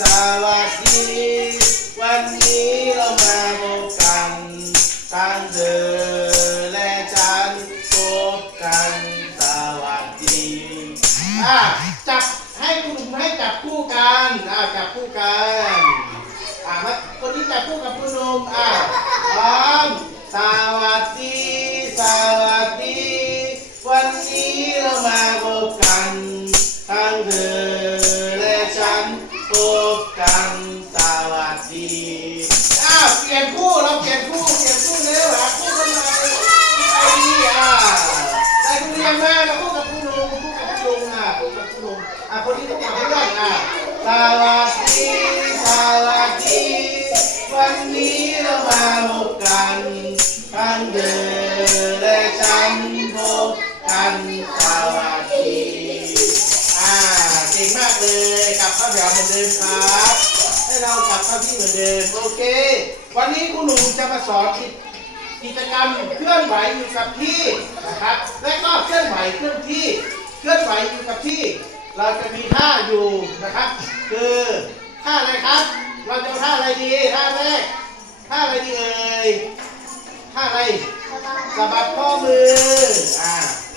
สวัสดีวันนี้เรามาพบกันทั้งเธอและฉันพบกันสวัสดีอะจับให้คุณหนุ่มให้จับคู่กันอะจับคู่กันอะมาคนที่จับคู่กับคุณหนุ่มอะพร้อมสวัสดีสวัสดี วันนี้เรามาพบ สวัสดีสวัสดีวันนี้เรามาพบกันทั้งเธอและฉันพบกันสวัสดีอ่าเก่งมากเลยกลับเข้าแถวเหมือนเดิมครับ ให้เรากลับเข้าที่เหมือนเดิมโอเค วันนี้คุณหนุ่มจะมาสอนกิจกิจกรรมเคลื่อนไหวอยู่กับที่นะครับ และก็เคลื่อนไหวเคลื่อนที่ เคลื่อนไหวอยู่กับที่ เราจะมีท่าอยู่นะครับ คือท่าอะไรครับ เราจะเอาท่าอะไรดีท่าแรกท่าอะไรดีเอ่ยท่าอะไรสะบัดข้อมืออ่า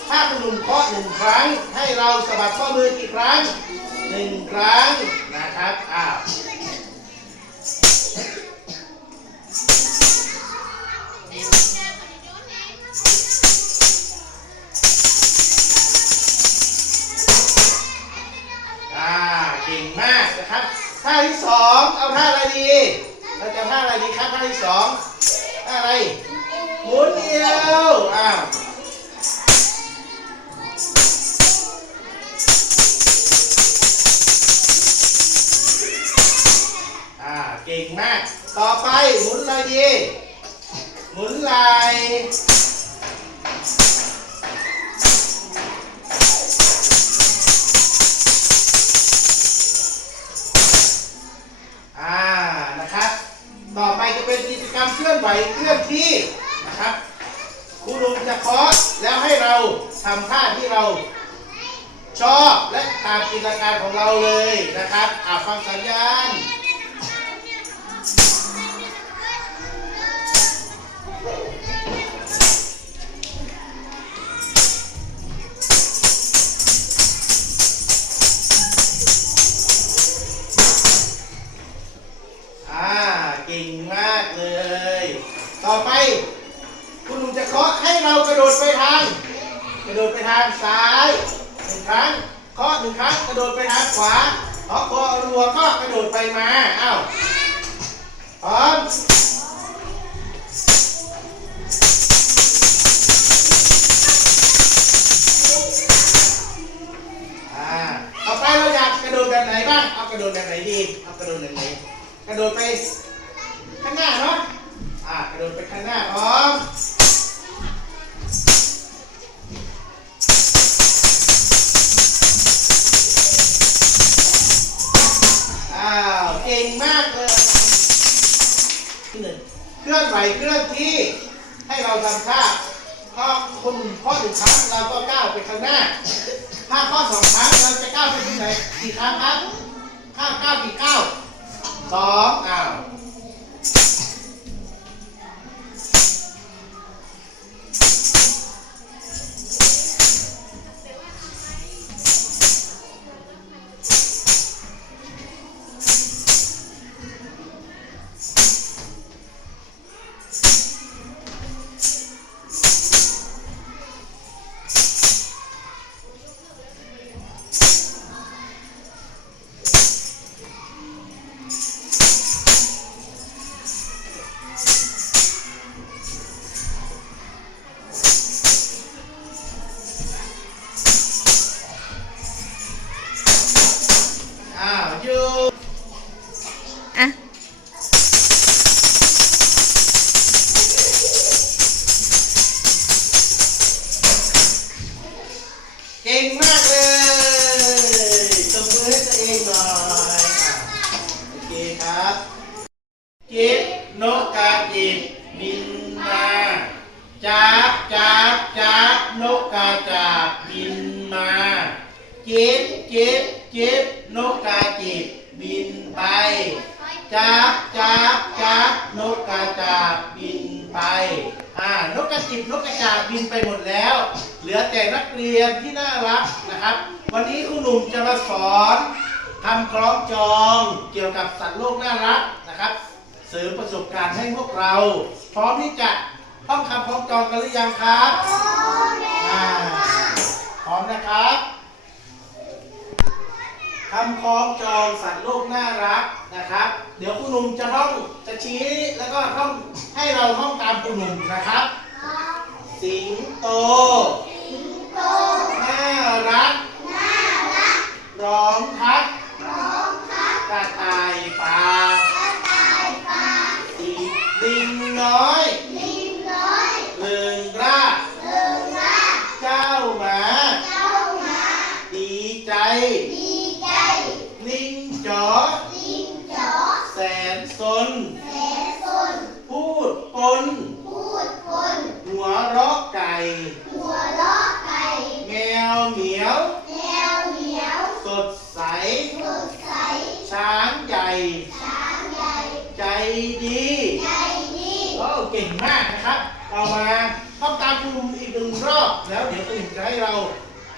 ถ้าคุณหนุ่มเคาะหนึ่งครั้ง ให้เราสะบัดข้อมือกี่ครั้งหนึ่งครั้งนะครับอ้าว มากนะครับท่าที่สองเอาท่าอะไรดี เราจะท่าอะไรดีครับท่าที่สองท่าอะไรหมุนเดียวอ้าวอ่าเก่งมาก ต่อไปหมุนอะไรดี หมุนไหล ลื่อนที่นะครับครูลุงจะเคาะแล้วให้เราทำท่าที่เราชอบและตามจินตนาการของเราเลยนะครับอ่าฟังสัญญาณ ต่อไป คุณลุงจะเคาะให้เรากระโดดไปทาง กระโดดไปทางซ้ายหนึ่งครั้งเคาะหนึ่งครั้งกระโดดไปทางขวาเคาะคอรัวก็กระโดดไปมาอ้าวพร้อมอ่าต่อไปเราอยากกระโดดแบบไหนบ้าง เอากระโดดแบบไหนดี เอากระโดดแบบไหน กระโดดไปข้างหน้าเนาะ อ่าไปข้างหน้าพร้อมอ้าวเก่งมากเลยหนึ่งเคลื่อนไหวเคลื่อนที่ให้เราทำท่าพอคนข้อหนึ่งครั้งเราก็ก้าวไปข้างหน้าถ้าข้อสองครั้งเราจะก้าวไปที่ไหนกี่ครั้งครับก้าวก้าวกี่ก้าวสองอ้าว งมากเลยตบมือให้ตัวเองหน่อยโอเคครับจิบนกกาจิบบินมาจับจับจับนกกาจับบินมาจิบจิบจิบนกกาจิบบินไปจับจับจับนกกระจาบบินไปอ่านกกระจิบนกกระจาบบินไปหมดแล้ว เหลือแต่นักเรียนที่น่ารักนะครับ วันนี้ครูหนุ่มจะมาสอนคำคล้องจองเกี่ยวกับสัตว์โลกน่ารักนะครับ เสริมประสบการณ์ให้พวกเรา พร้อมที่จะท่องคำคล้องจองกันหรือยังครับอ่าพร้อมนะครับคำคล้องจองสัตว์โลกน่ารักนะครับ เดี๋ยวคุณหนุ่มจะท่องจะชี้แล้วก็ท่องให้เราท่องตามคุณหนุ่มนะครับ สิงโต น่ารัก ร้องทัก กระต่ายป่าสีลิงน้อยเริงร่าเจ้าหมา ดีใจ ลิงจ๋อ แสนสน พูดปน หัวเราะไก่ แมวเหมียว สดใส ช้างใหญ่ ใจดีโอ้เก่งมากนะครับ เรามาท่องตามครูอีกหนึ่งรอบ แล้วเดี๋ยวครูจะให้เรา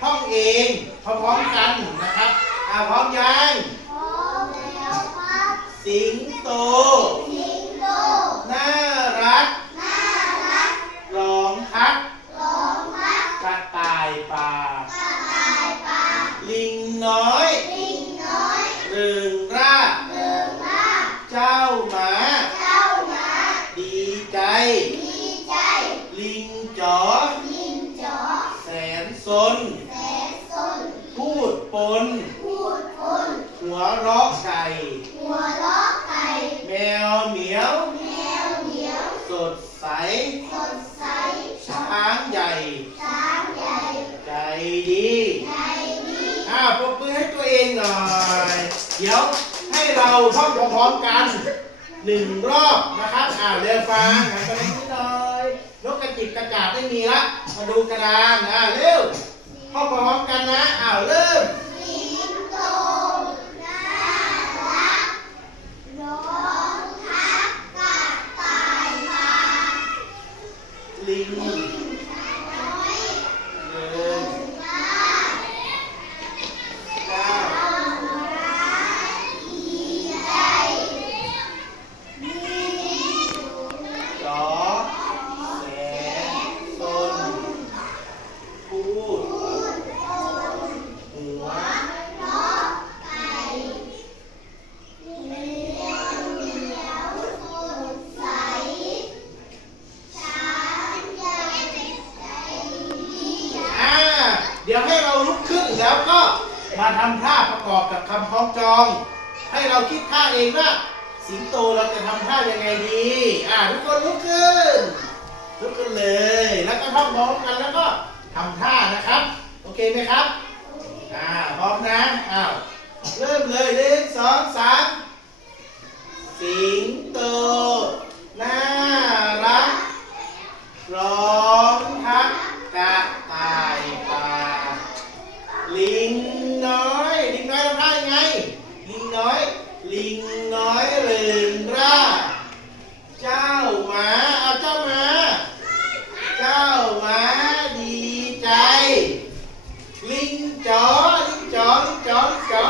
ท่อง เองพร้อมๆกันนะครับอ่าพร้อมยังสิงโตน่า ร้อมๆกันหนึ่งรอบนะครับอ่าเร็วฟังหันไปทางนี้หน่อยนกกระจิบกระจาบไม่มีละมาดูกระดานอ่าเร็วท่องพร้อมๆกันนะอ้าวเริ่มลิง ลุกขึ้นแล้วก็มาทำท่าประกอบกับคำคล้องจอง ให้เราคิดท่าเองว่าสิงโตเราจะทำท่ายังไงดี อ่าทุกคนลุกขึ้นลุกขึ้นเลย แล้วก็ท่องพร้อมกันแล้วก็ทำท่านะครับ โอเคไหมครับ อ่าพร้อมนะอ้าวเริ่มเลยหนึ่งสองสามสิงโตน่ารักร้องทักกระต่ายป่า ลิงน้อย ลิงน้อยทำท่ายังไง ลิงน้อย ลิงน้อยเริงร่า เจ้าหมาเอาเจ้าหมา เจ้าหมาดีใจ ลิงจ๋อ ลิงจ๋อ ลิงจ๋อ ลิงจ๋อ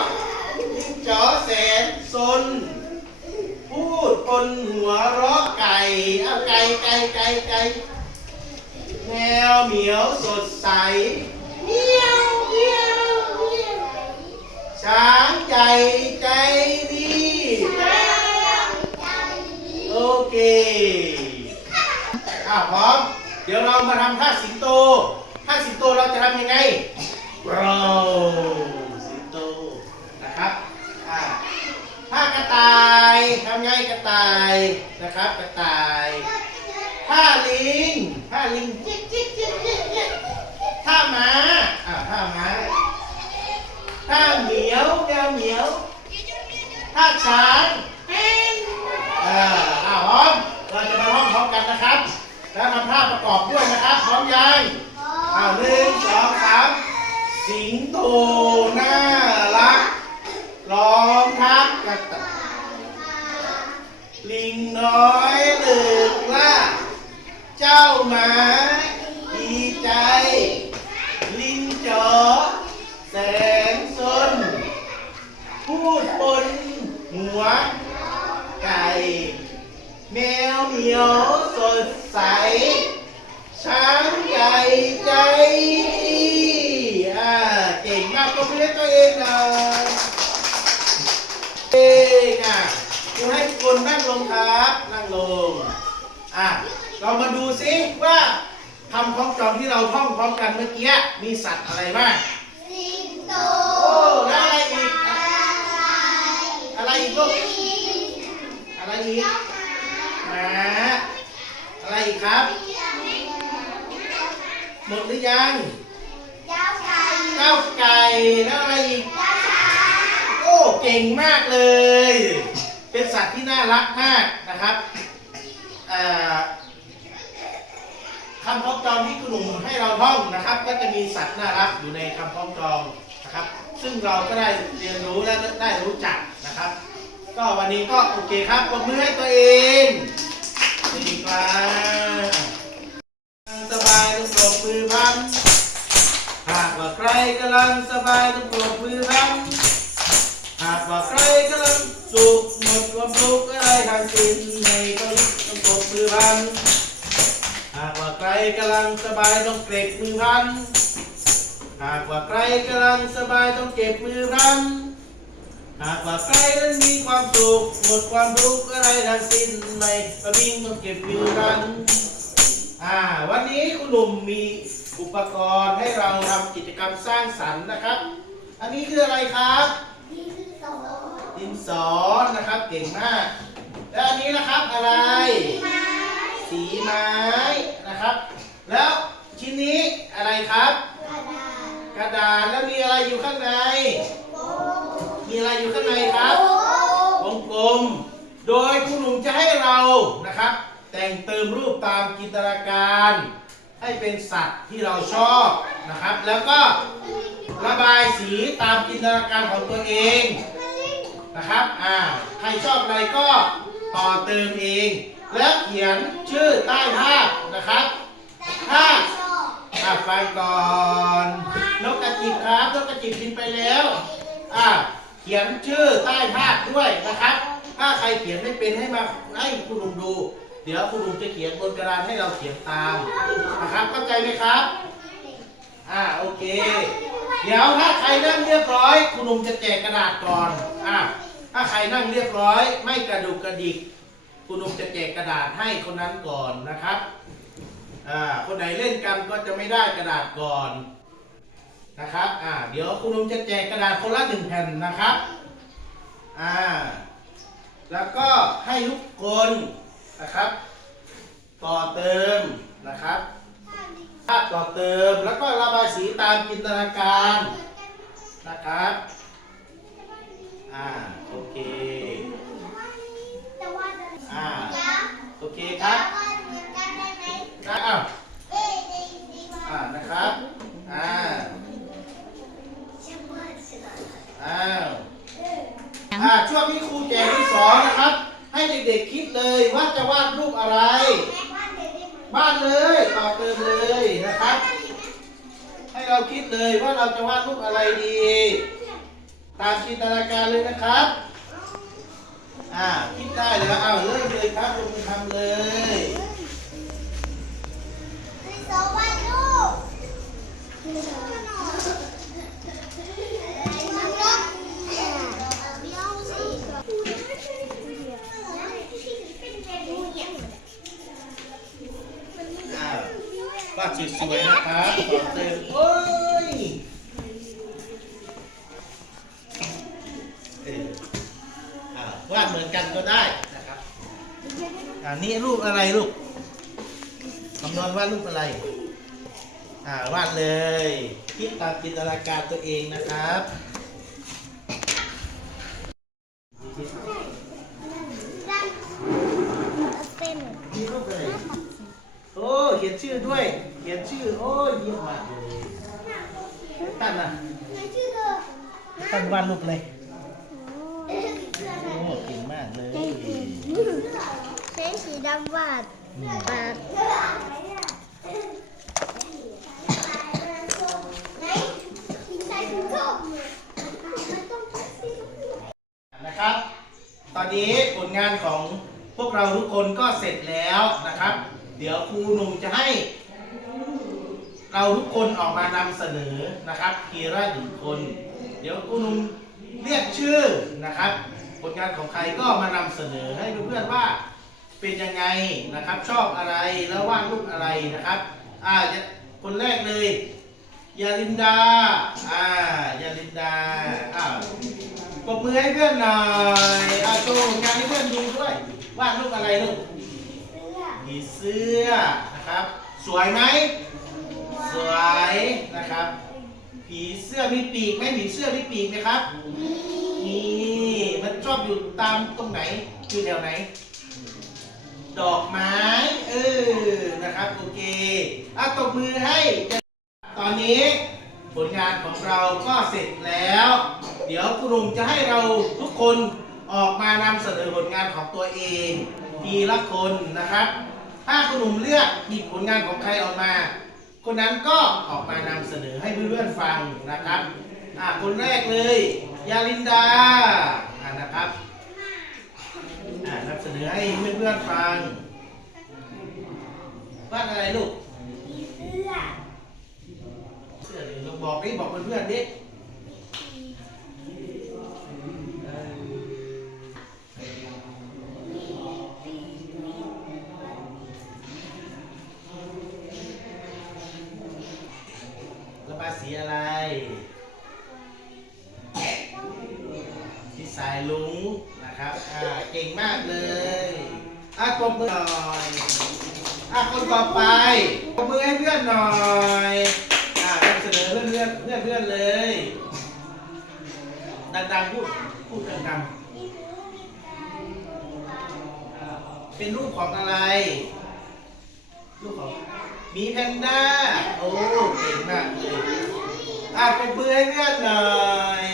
ลิงจ๋อแสนสน พูดบนหัวเราะไก่ เอาไก่ไก่ไก่ไก่แมวเหมียวสดใสเมียวเมียวเมียว ช้างใหญ่ใจดีโอเคอ่าพร้อม เดี๋ยวเรามาทำท่าสิงโตท่าสิงโตเราจะทำยังไงเราสิงโตนะครับอ่าท่ากระต่ายทำไงกระต่ายนะครับกระต่ายท่าลิงท่าลิงจิ๊กจิ๊กจิ๊กจิ๊กจิ๊กท่าม้าอ่าท่าม้า ท่าเหมียวแมวเหมียวท่าช้างเป็นอ่าอ่าพร้อม เราจะมาท่องพร้อมกันนะครับ แล้วทำท่าประกอบด้วยนะครับพร้อมยังอ้าวหนึ่งสองสามสิงโตน่ารักร้องทักกระต่ายลิงน้อยหนึ่งว่า เจ้าหมาดีใจ ลิงจ๋อแสนสน พูดบนหั ว ไก่ แมวเหมียวสดใส ช้างใหญ่ใจดีอ่าเก่งมากก็ไม่ได้ตัวเองเลยเก่งอะคุณให้ทุกคนนั่งลงครับ นั่งลง อะ เรามาดูซิว่าคำคล้องจองที่เราท่องพร้อมกันเมื่อกี้ มีสัตว์อะไรบ้างสิงโต โอ้แล้วอะไรอีก อะไรอีกลูก อะไรอีกหมาอะไรอีกครับ หมดหรือยัง เจ้าไก่เจ้าไก่แล้วอะไรอีกเจ้าช้างโอ้ เก่งมากเลย เป็นสัตว์ที่น่ารักมากนะครับเอ่อคำพ้องจองที่คุณหนุ่มให้เราท่องนะครับ ก็จะมีสัตว์น่ารักอยู่ในคำพ้องจองนะครับ ซึ่งเราก็ได้เรียนรู้และได้รู้จัก นะครับ ก็วันนี้ก็โอเคครับปรบมือให้ตัวเองดีครับสบายต้องปรบมือพันหากว่าใครกำลังสบายต้องปรบมือพันหากว่าใครกำลังสุขหมดความทุกข์อะไรทางสิ้นให้ก็ต้องปรบมือพันหากว่าใครกำลังสบายต้องเก็บมือพันหากว่าใครกำลังสบายต้องเก็บมือพัน หากว่าใครนั้นมีความสุขหมดความทุกข์อะไรทั้งสิ้นไม่ก็วิ่งต้องเก็บมือพันอ่าวันนี้คุณหนุ่มมีอุปกรณ์ให้เราทำกิจกรรมสร้างสรรค์นะครับ อันนี้คืออะไรครับสิงโตดินสอนะครับเก่งมาก แล้วอันนี้นะครับอะไรไม้สีไม้นะครับ แล้วชิ้นนี้อะไรครับ กระดาษกระดาษแล้วมีอะไรอยู่ข้างในโมีอะไรอยู่ข้างในครับอ้วงกลม โดยคุณหนุ่มจะให้เรานะครับ แต่งเติมรูปตามจินตนาการ ให้เป็นสัตว์ที่เราชอบนะครับ แล้วก็ระบายสีตามจินตนาการของตัวเองนะครับ อ่า ใครชอบอะไรก็ต่อเติมเอง แล้วเขียนชื่อใต้ภาพนะครับถ้าชอบอ่าฟังก่อน นกกระจิบครับ นกกระจิบกินไปแล้ว อ่า เขียนชื่อใต้ภาพด้วยนะครับ ถ้าใครเขียนไม่เป็นให้มาให้คุณลุงดู เดี๋ยวคุณลุงจะเขียนบนกระดานให้เราเขียนตามนะครับ เข้าใจไหมครับ อ่าโอเค เดี๋ยวถ้าใครนั่งเรียบร้อย คุณลุงจะแจกกระดาษก่อนอะถ้าใครนั่งเรียบร้อย ไม่กระดุกกระดิก คุณลุงจะแจกกระดาษให้คนนั้นก่อนนะครับอ่าคนไหนเล่นกันก็จะไม่ได้กระดาษก่อน นะครับอ่าเดี๋ยวคุณลุงจะแจกกระดาษคนละหนึ่งแผ่นนะครับอ่าแล้วก็ให้ทุกคนนะครับ ต่อเติมนะครับภาพต่อเติมแล้วก็ระบายสีตามจินตนาการนะครับ อ่า โอเค จะวาดอะไร อ่า ยักษ์ โอเคครับ วาดเหมือนกันได้ไหม อ้าว เอ้ยดีดีว่า อ่า นะครับ อ่า ฉันวาดเสือ อ้าว เออ อ่า ช่วงที่ครูแจกที่สองนะครับ ให้เด็กๆคิดเล ยว่าจะวาดรูปอะไรแม่วาดเด็กได้ไหมวาดเลยต่อเติมเลยนะครับ ให้เราคิดเลยว่าเราจะวาดรูปอะไรดี ตามจินตนาการเลยนะครับ อ่าคิดได้แล้วอ้าวเริ่มเลยครับลงมือทำเลยสิงโตวาดรูปมันก็เบี้ยวสิ อ้าววาด สวยๆนะครับขอเติมโอ้ยเอออ่าวาดเหมือนกันก็ได้นะครับอ่านี่รูปอะไรลูกคำนวณวาดรูปอะไร อ่าวาดเลย คิดตามจินตนาการตัวเองนะครับ ชื่อโอ้ยเยอะมากเลยตั้นนะตั้นวาดรูกเลยโอ้เก่งมากเลยใช้สีดำวาดปากนะครับ ตอนนี้ผลงานของพวกเราทุกคนก็เสร็จแล้วนะครับ เดี๋ยวครูหนุ่มจะให้ เราทุกคนออกมานำเสนอนะครับทีละหนึ่งคน เดี๋ยวครูหนุ่มเรียกชื่อนะครับ ผลงานของใครก็มานำเสนอให้เพื่อนๆว่าเป็นยังไงนะครับ ชอบอะไรแล้ววาดรูปอะไรนะครับอ่าคนแรกเลยยาลินดา อ่ายาลินดา อ้าวปรบมือให้เพื่อนหน่อยอาโชว์ผลงานให้เพื่อนดูด้วย วาดรูปอะไรลูกเสื้อผีเสื้อนะครับ สวยไหม สวยนะครับ ผีเสื้อมีปีกไหมผีเสื้อมีปีกไหมครับนี่มันชอบอยู่ตามตรงไหนอยู่แถวไหน ดอกไม้เออนะครับโอเคอะตบมือให้ ตอนนี้ผลงานของเราก็เสร็จแล้ว เดี๋ยวครูหนุ่มจะให้เราทุกคนออกมานำเสนอผลงานของตัวเองทีละคนนะครับ ถ้าครูหนุ่มเลือกหยิบผลงานของใครออกมา คนนั้นก็ออกมานำเสนอให้เพื่อนๆฟังนะครับอ่าคนแรกเลย ยาลินดาอ่านะครับอ่านำเสนอให้เพื่อนๆฟังวาดอะไรลูก เสื้อเสื้อเลยเราบอกดิบอกเพื่อนๆดิระบายสี อะไร สีสายลุงนะครับ อ่า เก่งมากเลย อะปรบมือหน่อย อะคนต่อไปปรบมือให้เพื่อนหน่อย อ่านำเสนอเพื่อนเพื่อนเพื่อนเพื่อนเลย ดังๆพูด พูดดังๆเป็นรูปของอะไร รูปของมีแพนด้า โอ้ เก่งมากเลย อะปรบมือให้เพื่อนหน่อย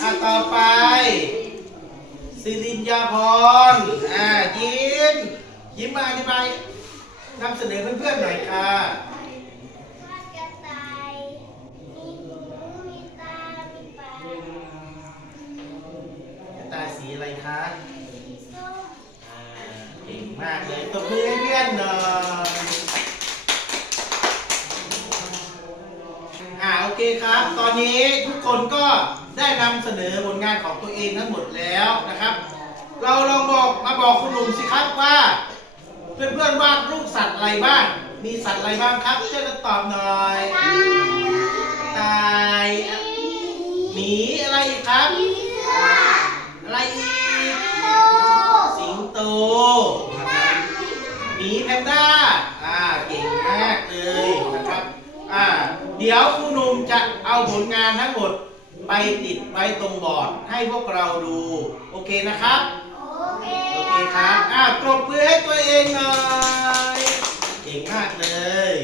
อะต่อไปสิรินยาพรอ่ายิ้มยิ้มมาอธิบายนำเสนอเพื่อนๆหน่อยค่ะ เคครับ ตอนนี้ทุกคนก็ได้นำเสนอผลงานของตัวเองทั้งหมดแล้วนะครับ เราลองบอกมาบอกคุณหนุ่มสิครับว่า เพื่อนๆวาดรูปสัตว์อะไรบ้าง มีสัตว์อะไรบ้างครับช่วยกันตอบหน่อยตายหมีอะไรอีกครับ อะไรอีกสิงโตหมีแพนด้า อ่า เก่งมากเลยนะครับ อ่า เดี๋ยวครูหนุ่มจะเอาผลงานทั้งหมดไปติดไว้ตรงบอร์ดให้พวกเราดู โอเคนะครับ โอเคโอเคครับอ่าปรบมือให้ตัวเองหน่อย เก่งมากเลย